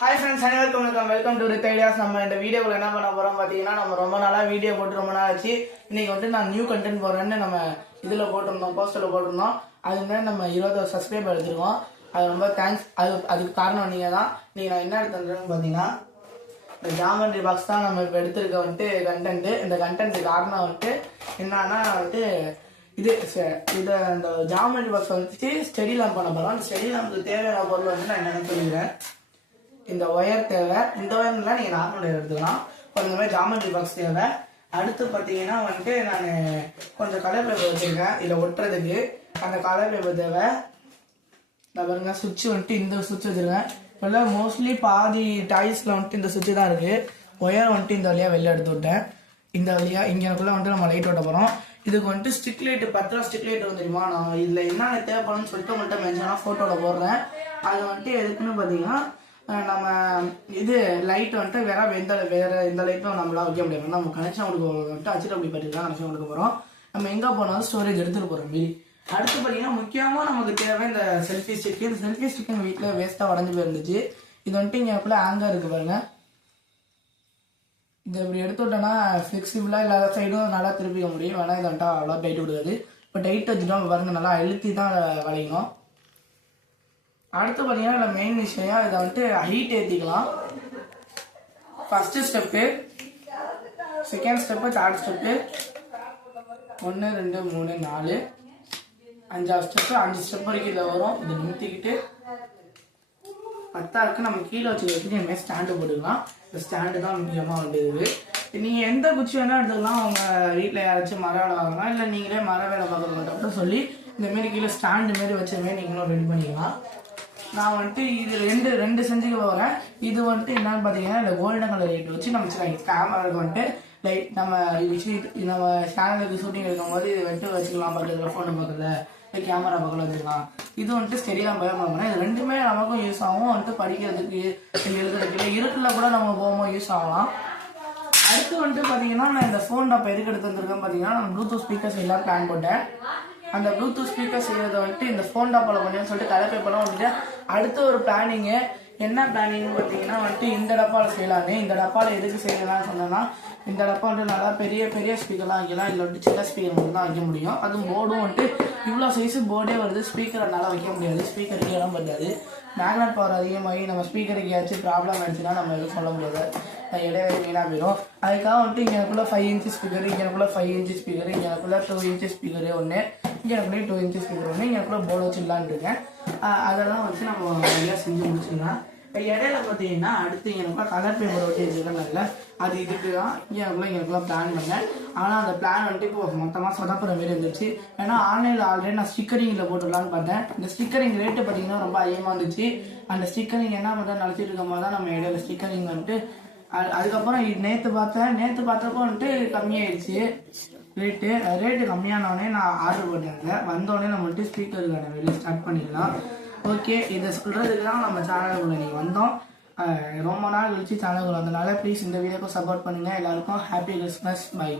Hi friends, welcome to Rith Ideas. நம்ம இந்த வீடியோக்குள்ள என்ன பண்ண போறோம் பாத்தீங்கன்னா, நம்ம ரொம்ப நாளா வீடியோ போட்டு ரொம்ப நாள் ஆச்சு. இன்னைக்கு வந்து நான் நியூ கண்டென்ட் போடுறேன்னு நம்ம இதுல போட்டிருந்தோம், போஸ்டர்ல போட்டிருந்தோம். அதுமே நம்ம 20 சப்ஸ்கிரைபர் எடுத்துருக்கோம். அது ரொம்ப தேங்க்ஸ். அதுக்கு காரணம் நீங்க தான். நீங்க நான் என்ன எடுத்துறேன்னு பாத்தீங்கன்னா, இந்த ஜாமெண்ட்ரி பாக்ஸ் தான் நம்ம இப்ப எடுத்திருக்க வந்துட்டு கண்டென்ட். இந்த கண்டென்ட் காரணம் வந்துட்டு என்னன்னா வந்துட்டு இது இந்த ஜாமெண்ட்ரி பாக்ஸ் வந்துட்டு ஸ்டெடி லேம்ப் பண்ண போறோம். ஸ்டெடி லேம்புக்கு தேவையான பொருள் வந்து நான் என்னன்னு சொல்லிக்கிறேன். இந்த ஒயர் தேவை. இந்த ஒயர்லாம் நீங்கள் நார்மல் ஒயர் எடுத்துக்கலாம். இந்த மாதிரி ஜாமெண்ட்ரி பாக்ஸ் தேவை. அடுத்து பார்த்தீங்கன்னா வந்துட்டு நான் கொஞ்சம் கலர் பேப்பர் வச்சுருக்கேன் இதில் ஒட்டுறதுக்கு. அந்த கலர் பேப்பர் தேவை. நான் பாருங்க சுவிட்ச் வந்துட்டு இந்த சுவிட்ச் வச்சுருக்கேன். இப்போல்லாம் மோஸ்ட்லி பாதி டாய்ஸில் வந்துட்டு இந்த சுவிட்ச் தான் இருக்குது. ஒயர் வந்துட்டு இந்த வழியாக வெளில எடுத்து விட்டேன். இந்த வழியாக இங்கேக்குள்ளே வந்துட்டு நம்ம லைட் ஓட்ட போகிறோம். இதுக்கு வந்துட்டு ஸ்டிக் லைட் 10 ரூபா ஸ்டிக் லைட் வந்து தெரியுமா? நான் இதில் என்னென்ன தேவைப்படும்னு சொல்லிட்டு உங்கள்கிட்ட மென்ஷனாக ஃபோட்டோவில் போடுறேன். அது வந்துட்டு எதுக்குன்னு பார்த்தீங்கன்னா, நம்ம இது லைட் வந்துட்டு வேற எந்த லைட்டும் நம்மளால வைக்க முடியாது. நம்ம கனெக்ஷன் கொடுக்க வந்துட்டு அச்சிட்டு அப்படி பற்றி கனெக்ஷன் கொடுக்க போகிறோம். நம்ம எங்கே போனாலும் ஸ்டோரேஜ் எடுத்துகிட்டு போகிறோம் மீறி. அடுத்து பார்த்தீங்கன்னா முக்கியமாக நமக்கு தேவை இந்த செல்ஃபி ஸ்டிக். இந்த செல்ஃபி ஸ்டிக் எங்கள் வீட்டில் வேஸ்ட்டாக உடஞ்சி போயிருந்துச்சு. இது வந்துட்டு இங்கே எப்போ ஆங்கர் இருக்குது பாருங்க. இதை இப்படி எடுத்து விட்டோன்னா ஃப்ளெக்சிபிளாக இல்லாத சைடும் நல்லா திருப்பிக்க முடியும். வேணால் இதை வந்துட்டு அவ்வளோ டைட் விடுது. இப்போ டைட் வச்சுட்டோம் பாருங்க, நல்லா அழுத்தி தான் வளைக்கணும். அடுத்து பார்த்தீங்கன்னா இதில் மெயின் விஷயம், இதை வந்துட்டு ஹீட் ஏற்றிக்கலாம். First step, second step, third step, 1 2 3 4 5 step. 5 step வரைக்கும் இதில் வரும். இதை நிறுத்திக்கிட்டு 10 நம்ம கீழே வச்சுக்கிறதுக்கு இனிமேல் ஸ்டாண்டு போட்டுக்கலாம். இந்த ஸ்டாண்டு தான் முக்கியமாக வேண்டியது. நீங்கள் எந்த குச்சி வேணால் எடுத்துக்கலாம். உங்கள் வீட்டில் யாராச்சும் மர வேலை வாங்கலாம், இல்லை நீங்களே மர வேலை பார்க்குறவங்கள்ட்ட சொல்லி இந்தமாரி கீழே ஸ்டாண்டு மாரி வச்சமாரி நீங்களும் ரெடி பண்ணிக்கலாம். நான் வந்துட்டு இது ரெண்டு செஞ்சுக்க போகிறேன். இது வந்துட்டு என்னன்னு பார்த்தீங்கன்னா, இந்த கோல்டன் கலர் லைட் வச்சு நம்ம கேமராவுக்கு வந்துட்டு லைட் நம்ம சேனலுக்கு ஷூட்டிங் எடுக்கும் போது இது வந்துட்டு வச்சுக்கலாம். பக்கத்தில் ஃபோனு பக்கத்தில் கேமரா பக்கத்தில் வச்சுக்கலாம். இது வந்துட்டு ஸ்டெடிலாம் பயன்படுறேன். இது ரெண்டுமே நமக்கும் யூஸ் ஆகும். வந்துட்டு படிக்கிறதுக்கு, எழுதுறதுக்கு, இருட்டில் கூட நம்ம போகும்போது யூஸ் ஆகலாம். அடுத்து வந்துட்டு பார்த்தீங்கன்னா, நான் இந்த ஃபோன் டாப் எதுக்கு எடுத்து வந்திருக்கேன் பார்த்தீங்கன்னா, நான் ப்ளூடூத் ஸ்பீக்கர்ஸ் எல்லாம் பிளான் போட்டேன். அந்த ப்ளூடூத் ஸ்பீக்கர் செய்யறதை வந்துட்டு இந்த ஃபோன் டாப்பில் கொஞ்சம் சொல்லிட்டு கலர் பேப்பர்லாம் வந்துட்டு அடுத்த ஒரு பிளானிங்கு. என்ன பிளானிங்னு பார்த்தீங்கன்னா வந்துட்டு இந்த டப்பாவில் செய்யலான்னு. இந்த டப்பாவில் எதுக்கு செய்யலாம்னு சொன்னேன்னா, இந்த டப்பா வந்துட்டு நல்லா பெரிய பெரிய ஸ்பீக்கர்லாம் வைக்கலாம். இல்லை வந்துட்டு சின்ன ஸ்பீக்கர் மட்டும் தான் வைக்க முடியும். அதுவும் போர்டும் வந்துட்டு இவ்வளோ சைஸு போர்டே வருது. ஸ்பீக்கரை நல்லா வைக்க முடியாது. ஸ்பீக்கருக்கு இடம் பറ്റാது. மேக்னட் பவர் அதிகமாகி நம்ம ஸ்பீக்கருக்கு ஏதாச்சும் ப்ராப்ளம் ஆயிடுச்சுன்னா நம்ம எதுவும் சொல்ல முடியாது. இடையே வீணாக போயிடும். அதுக்காக வந்துட்டு இங்கேக்குள்ளே 5 இன்ச்சு ஸ்பீக்கர், இங்கேக்குள்ளே 5 இன்ச்சு ஸ்பீக்கர், இங்கேக்குள்ளே 2 இன்ச்சு ஸ்பீக்கரு ஒன்று, இங்கேக்குள்ளே 2 இன்ச்சு ஸ்பீக்கர் ஒன்று, இங்கேக்குள்ளே போர்டு வச்சுடலான்னு இருக்கேன். அதெல்லாம் வச்சு நம்ம நிறையா செஞ்சு முடிச்சுக்கலாம். இப்போ இடையில பார்த்தீங்கன்னா அடுத்து எனக்குள்ள கலர் பேப்பர் ஒட்டி வச்சுருக்கேன்ல, அது இதுக்கு தான் இங்கேக்குள்ள பிளான் பண்ணேன். ஆனால் அந்த பிளான் வந்துட்டு இப்போ மொத்தமாக சொதப்புற மாரி இருந்துச்சு. ஏன்னா ஆன்லைனில் ஆல்ரெடி நான் ஸ்டிக்கரிங்கில் போட்டுடலான்னு பார்த்தேன். இந்த ஸ்டிக்கரிங் ரேட்டு பார்த்தீங்கன்னா ரொம்ப அதிகமாக இருந்துச்சு. அந்த ஸ்டிக்கரிங் என்ன பண்ணுறது நடத்திட்டு இருக்கும் போது தான் நம்ம இடையில ஸ்டிக்கரிங் வந்துட்டு அதுக்கப்புறம் நேற்று பார்த்தப்போ வந்துட்டு கம்மியாயிடுச்சு ரேட்டு கம்மியானோடனே நான் ஆர்டர் பண்ணியிருந்தேன். வந்தோடனே நம்ம வந்துட்டு ஸ்பீக்கருக்கான வெளியே ஸ்டார்ட் பண்ணிடலாம். ஓகே, இதை சொல்கிறதுக்கு தான் நம்ம சேனலுக்குள்ள நீங்கள் வந்தோம். ரொம்ப நாள் கழிச்சு சேனலுக்குள்ள வந்தனால ப்ளீஸ் இந்த வீடியோக்கு சப்போர்ட் பண்ணுங்கள். எல்லாருக்கும் ஹாப்பி கிறிஸ்மஸ். பை.